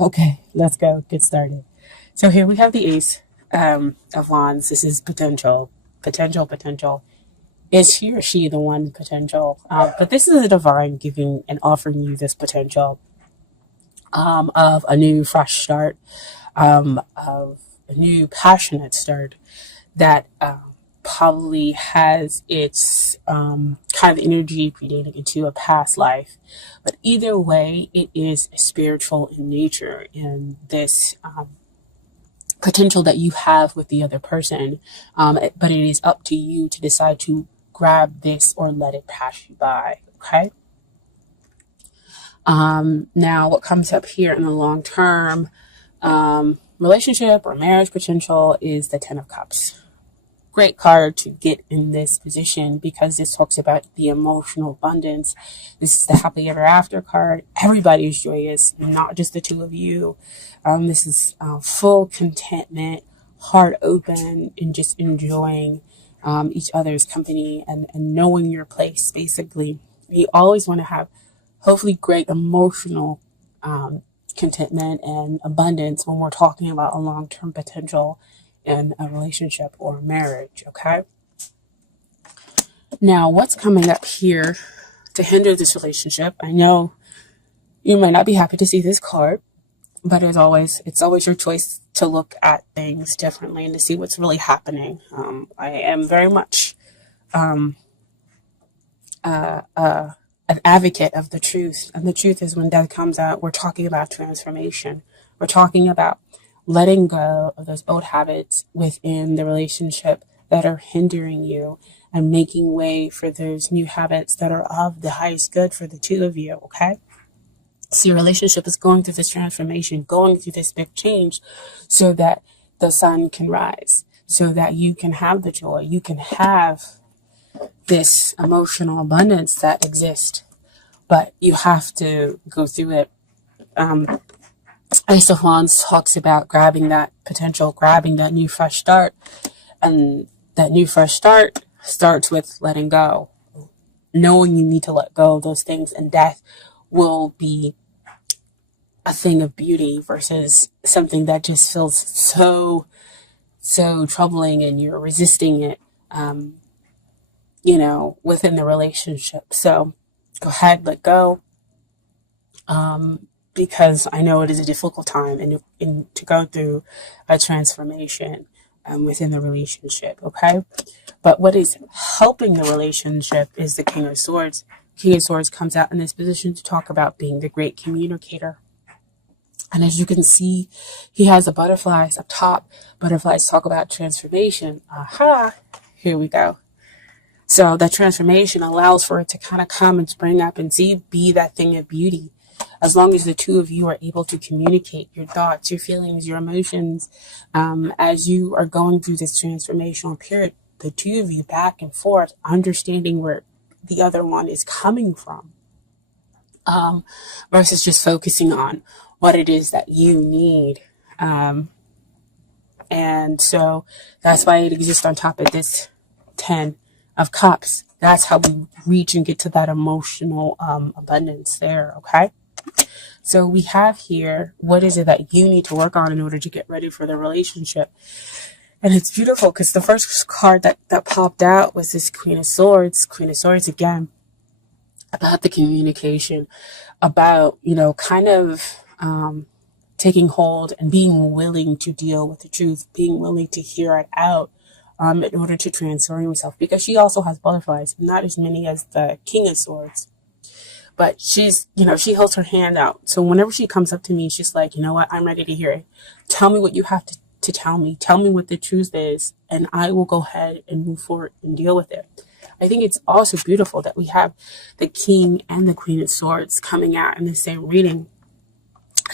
Okay, let's go. Get started. So here we have the Ace of Wands. This is potential, potential. Is he or she the one potential? But this is a divine giving and offering you this potential of a new fresh start, of a new passionate start that probably has its kind of energy predating into a past life. But either way, it is spiritual in nature, in this potential that you have with the other person. But it is up to you to decide to grab this or let it pass you by. Okay. Now, what comes up here in the long term relationship or marriage potential is the Ten of Cups. Great card to get in this position because this talks about the emotional abundance. This is the happily ever after card. Everybody is joyous, not just the two of you. This is full contentment, heart open, and just enjoying each other's company and knowing your place, basically. You always want to have hopefully great emotional contentment and abundance when we're talking about a long-term potential in a relationship or marriage. Okay. Now, what's coming up here to hinder this relationship? I know you might not be happy to see this card, but as always, it's always your choice to look at things differently and to see what's really happening. I am very much an advocate of the truth. And the truth is, when death comes out, we're talking about transformation. We're talking about letting go of those old habits within the relationship that are hindering you and making way for those new habits that are of the highest good for the two of you. Okay. So your relationship is going through this transformation, going through this big change so that the sun can rise, so that you can have the joy, you can have this emotional abundance that exists, but you have to go through it. Ace of Wands talks about grabbing that potential, grabbing that new fresh start, and that new fresh start starts with letting go, knowing you need to let go of those things, and death will be a thing of beauty versus something that just feels so troubling and you're resisting it, within the relationship. So go ahead, let go, because I know it is a difficult time and to go through a transformation within the relationship. Okay. But what is helping the relationship is the King of Swords. King of Swords comes out in this position to talk about being the great communicator. And as you can see, he has the butterflies up top. Butterflies talk about transformation. Aha, here we go. So that transformation allows for it to kind of come and spring up and be that thing of beauty. As long as the two of you are able to communicate your thoughts, your feelings, your emotions, as you are going through this transformational period, the two of you back and forth, understanding where the other one is coming from, versus just focusing on what it is that you need. And so that's why it exists on top of this 10 of Cups. That's how we reach and get to that emotional abundance there. Okay. So we have here, what is it that you need to work on in order to get ready for the relationship? And it's beautiful because the first card that popped out was this Queen of Swords. Queen of Swords again, about the communication, about, kind of taking hold and being willing to deal with the truth, being willing to hear it out in order to transform yourself. Because she also has butterflies, not as many as the King of Swords. But she's, she holds her hand out. So whenever she comes up to me, she's like, you know what? I'm ready to hear it. Tell me what you have to tell me. Tell me what the truth is, and I will go ahead and move forward and deal with it. I think it's also beautiful that we have the King and the Queen of Swords coming out in the same reading,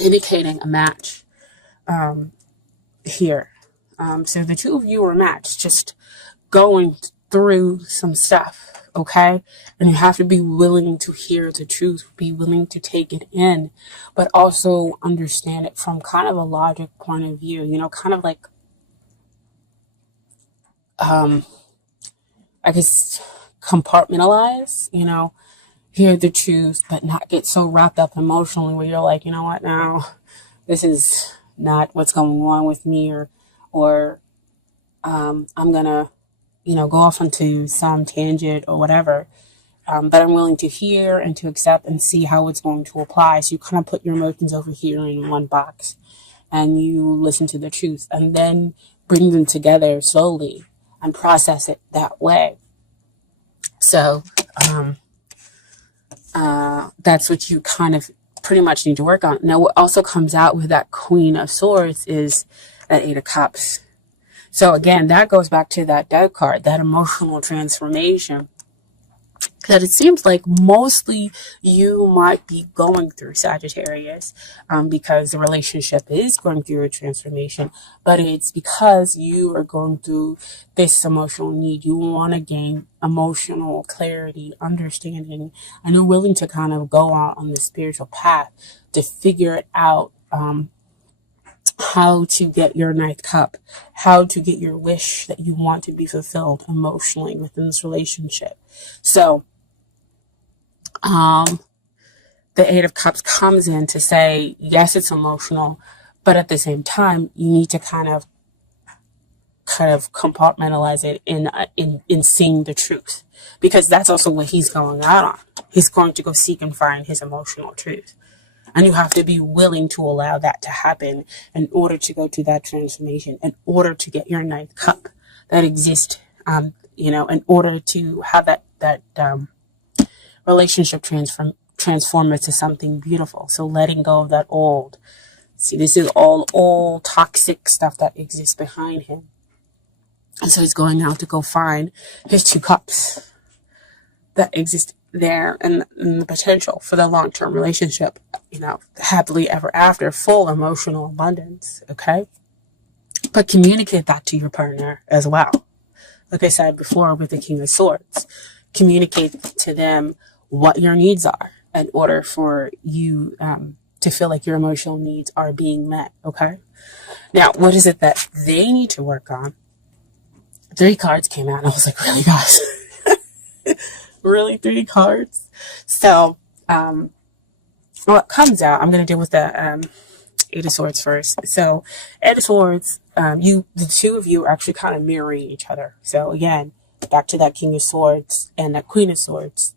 indicating a match here. So the two of you are matched, just going through some stuff. Okay. And you have to be willing to hear the truth, be willing to take it in, but also understand it from kind of a logic point of view, kind of like, I guess, compartmentalize, hear the truth, but not get so wrapped up emotionally where you're like, you know what now, this is not what's going on with me, or I'm gonna, go off onto some tangent or whatever. But I'm willing to hear and to accept and see how it's going to apply. So you kind of put your emotions over here in one box, and you listen to the truth, and then bring them together slowly and process it that way. So that's what you kind of pretty much need to work on. Now, what also comes out with that Queen of Swords is that Eight of Cups. So again, that goes back to that Death card, that emotional transformation that it seems like mostly you might be going through, Sagittarius, because the relationship is going through a transformation, but it's because you are going through this emotional need. You want to gain emotional clarity, understanding, and you're willing to kind of go out on the spiritual path to figure it out, how to get your ninth cup, how to get your wish that you want to be fulfilled emotionally within this relationship. So, the Eight of Cups comes in to say, yes, it's emotional, but at the same time, you need to kind of compartmentalize it in seeing the truth, because that's also what he's going out on. He's going to go seek and find his emotional truth. And you have to be willing to allow that to happen in order to go to that transformation, in order to get your ninth cup that exists, in order to have that relationship transform into something beautiful. So letting go of that old. See, this is all old toxic stuff that exists behind him. And so he's going out to go find his two cups that exist there, and the potential for the long-term relationship, happily ever after, full emotional abundance, okay? But communicate that to your partner as well. Like I said before with the King of Swords, communicate to them what your needs are in order for you to feel like your emotional needs are being met, okay? Now, what is it that they need to work on? 3 cards came out, and I was like, really, guys? Really, 3 cards? So, what comes out, I'm going to deal with the Eight of Swords first. So, Eight of Swords, the two of you are actually kind of mirroring each other. So, again, back to that King of Swords and that Queen of Swords,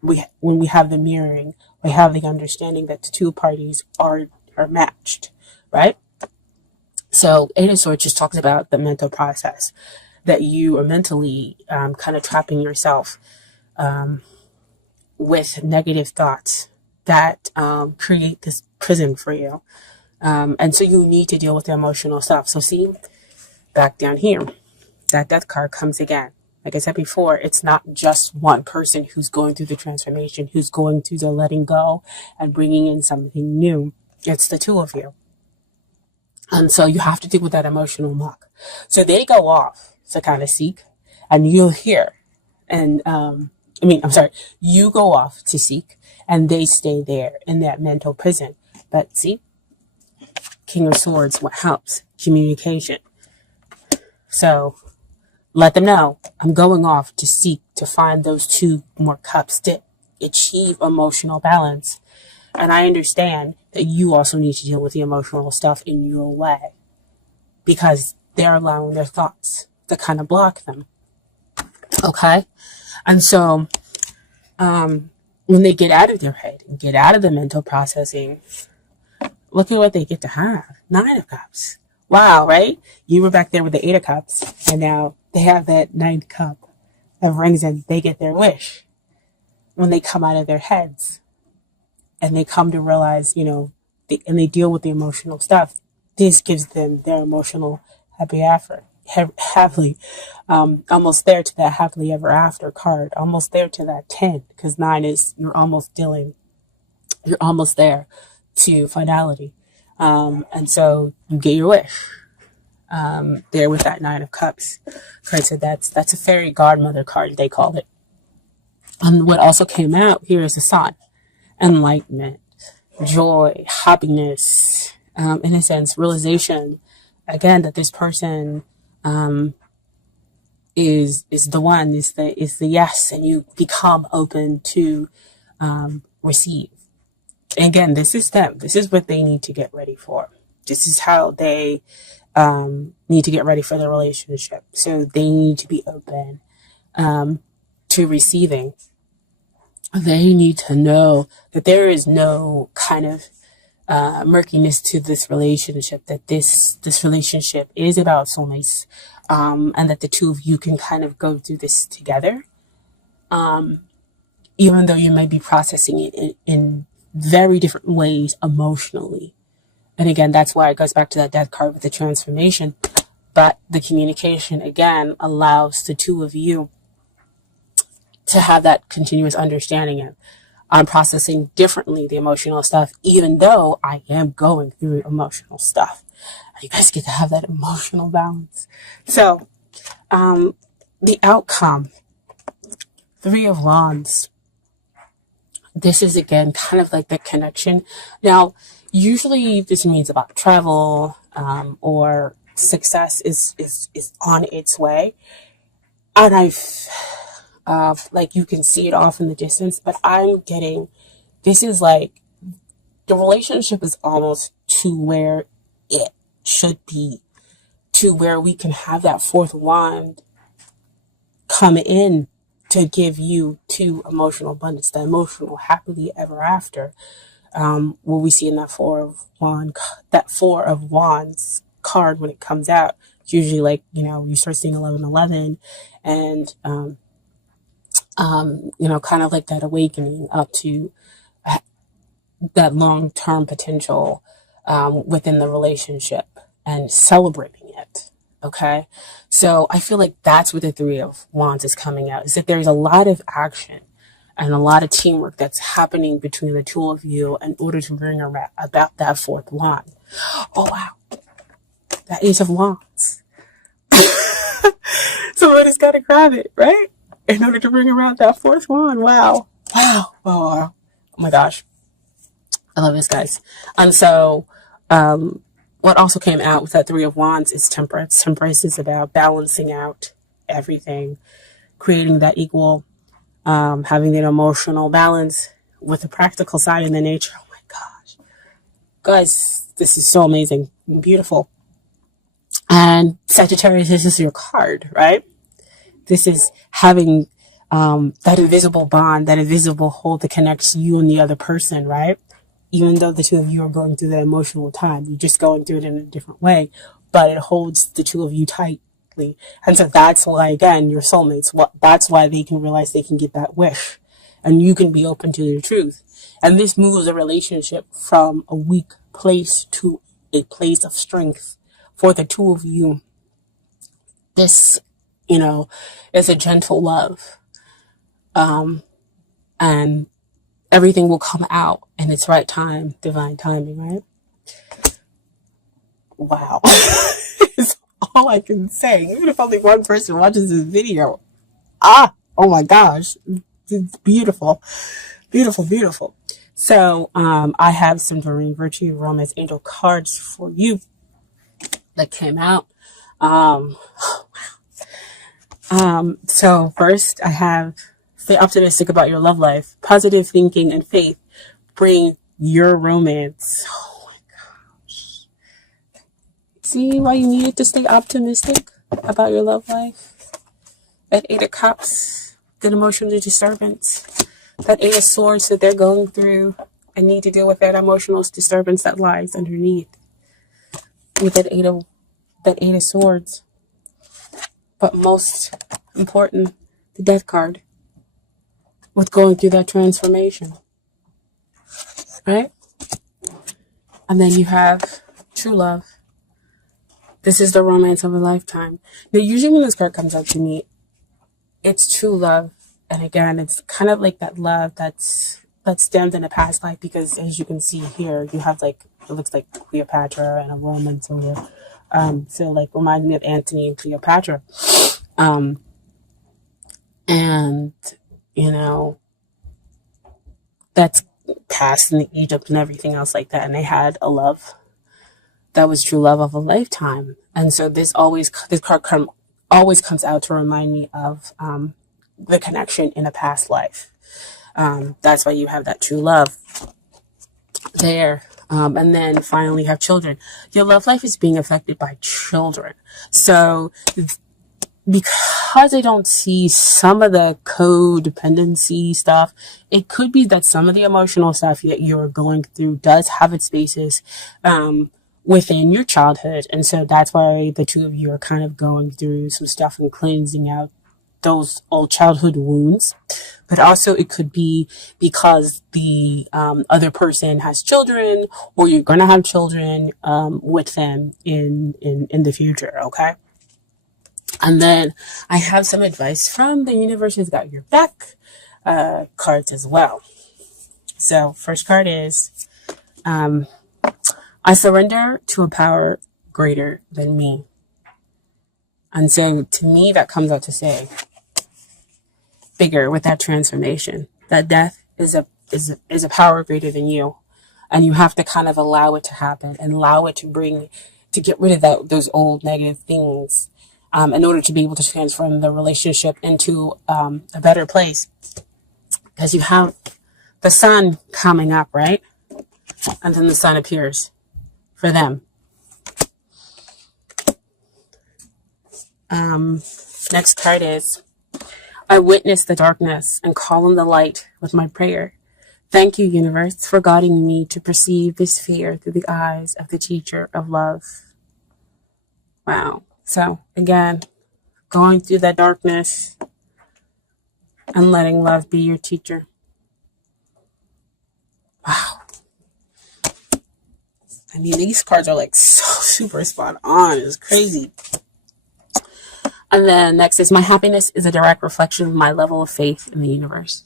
when we have the mirroring, we have the understanding that the two parties are matched, right? So Eight of Swords just talks about the mental process, that you are mentally kind of trapping yourself with negative thoughts that create this prison for you. And so you need to deal with the emotional stuff. So see, back down here, that Death card comes again. Like I said before, it's not just one person who's going through the transformation, who's going through the letting go and bringing in something new. It's the two of you. And so you have to deal with that emotional muck. So they go off to kind of seek, and you'll hear. And, you go off to seek, and they stay there in that mental prison. But see, King of Swords, what helps? Communication. So let them know, I'm going off to seek to find those 2 more cups to achieve emotional balance. And I understand that you also need to deal with the emotional stuff in your way, because they're allowing their thoughts to kind of block them. Okay? And so, when they get out of their head and get out of the mental processing, look at what they get to have. 9 of Cups. Wow, right? You were back there with the 8 of Cups, and now they have that 9th cup that brings in, they get their wish when they come out of their heads and they come to realize, and they deal with the emotional stuff. This gives them their emotional happily, almost there to that happily ever after card, almost there to that 10, because 9 is, you're almost there to finality. And so you get your wish. There with that 9 of Cups. Okay, so that's a fairy godmother card, they called it. And what also came out here is the Sun. Enlightenment, joy, happiness, in a sense, realization, again, that this person is the one, is the yes, and you become open to receive. And again, this is them. This is what they need to get ready for. This is how they need to get ready for the relationship. So they need to be open to receiving. They need to know that there is no kind of murkiness to this relationship, that this relationship is about soulmates, and that the two of you can kind of go through this together, even though you might be processing it in very different ways emotionally. And again, that's why it goes back to that death card with the transformation. But the communication, again, allows the two of you to have that continuous understanding of, I'm processing differently the emotional stuff, even though I am going through emotional stuff. You guys get to have that emotional balance. So, the outcome, 3 of Wands. This is, again, kind of like the connection. Now, usually this means about travel, or success is on its way. And like you can see it off in the distance, but I'm getting, this is like, the relationship is almost to where it should be, to where we can have that 4th wand come in to give you to emotional abundance, the emotional happily ever after. What we see in that 4 of Wands card when it comes out, it's usually like, you start seeing 1111 and, kind of like that awakening up to that long-term potential within the relationship and celebrating it. Okay, so I feel like that's what the 3 of Wands is coming out, is that there's a lot of action and a lot of teamwork that's happening between the two of you in order to bring about that 4th wand. Oh, wow. That Ace of Wands. Somebody's got to grab it, right? In order to bring around that 4th wand. Wow. Wow. Oh my gosh. I love this, guys. And so, what also came out with that 3 of Wands is Temperance. Temperance is about balancing out everything, creating that equal, having that emotional balance with the practical side and the nature. Oh my gosh. Guys, this is so amazing. Beautiful. And Sagittarius, this is your card, right? This is having that invisible bond, that invisible hold that connects you and the other person, right? Even though the two of you are going through that emotional time, you're just going through it in a different way, but it holds the two of you tightly. And so that's why, again, your soulmates, that's why they can realize they can get that wish and you can be open to the truth. And this moves a relationship from a weak place to a place of strength for the two of you. This, is a gentle love. And everything will come out in its right time, divine timing, right? Wow. It's all I can say. Even if only one person watches this video. Oh my gosh. It's beautiful. Beautiful, beautiful. So, I have some Doreen Virtue Romance Angel cards for you that came out. So first I have, stay optimistic about your love life. Positive thinking and faith bring your romance. Oh my gosh. See why you needed to stay optimistic about your love life? That 8 of Cups, that emotional disturbance, that 8 of Swords that they're going through and need to deal with that emotional disturbance that lies underneath. With that 8 of Swords. But most important, the Death card. With going through that transformation. Right? And then you have true love. This is the romance of a lifetime. Now, usually when this card comes out to me, it's true love. And again, it's kind of like that love that's stemmed in a past life, because as you can see here, you have like, it looks like Cleopatra and a Roman soldier. So like remind me of Antony and Cleopatra. And that's past in Egypt and everything else like that. And they had a love that was true love of a lifetime. And so this card always comes out to remind me of the connection in a past life. That's why you have that true love. there. And then finally have children. Your love life is being affected by children. So because I don't see some of the codependency stuff, it could be that some of the emotional stuff that you're going through does have its basis within your childhood. And so that's why the two of you are kind of going through some stuff and cleansing out those old childhood wounds. But also it could be because the other person has children, or you're going to have children with them in the future, okay? And then I have some advice from the universe has got your back cards as well. So first card is, I surrender to a power greater than me. And so to me, that comes out to say, bigger with that transformation, that death is a power greater than you. And you have to kind of allow it to happen and allow it to get rid of those old negative things in order to be able to transform the relationship into a better place. Because you have the sun coming up, right? And then the sun appears for them. Next card is, I witness the darkness and call on the light with my prayer. Thank you, universe, for guiding me to perceive this fear through the eyes of the teacher of love. Wow. So again, going through that darkness and letting love be your teacher. Wow. I mean, these cards are like so super spot on. It's crazy. And then next is, my happiness is a direct reflection of my level of faith in the universe.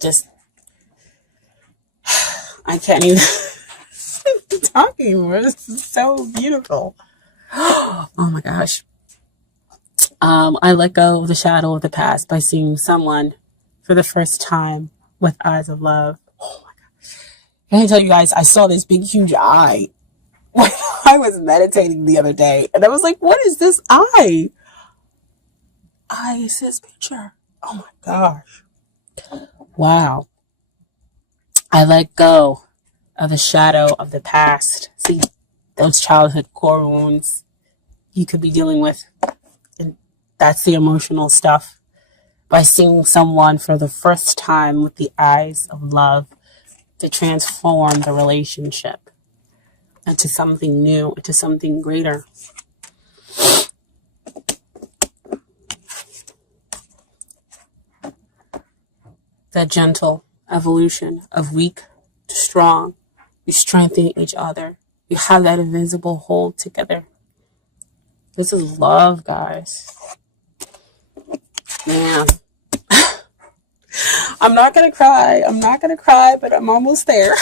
Just, I can't even talk anymore. This is so beautiful. Oh my gosh. I let go of the shadow of the past by seeing someone for the first time with eyes of love. Oh my God. Can I tell you guys, I saw this big, huge eye when I was meditating the other day. And I was like, what is this eye? Eye is his picture. Oh my gosh. Wow. I let go of the shadow of the past. See, those childhood core wounds you could be dealing with. And that's the emotional stuff. By seeing someone for the first time with the eyes of love, to transform the relationship into something new, into something greater. That gentle evolution of weak to strong. You strengthen each other. You have that invisible hold together. This is love, guys. Man. I'm not going to cry. But I'm almost there.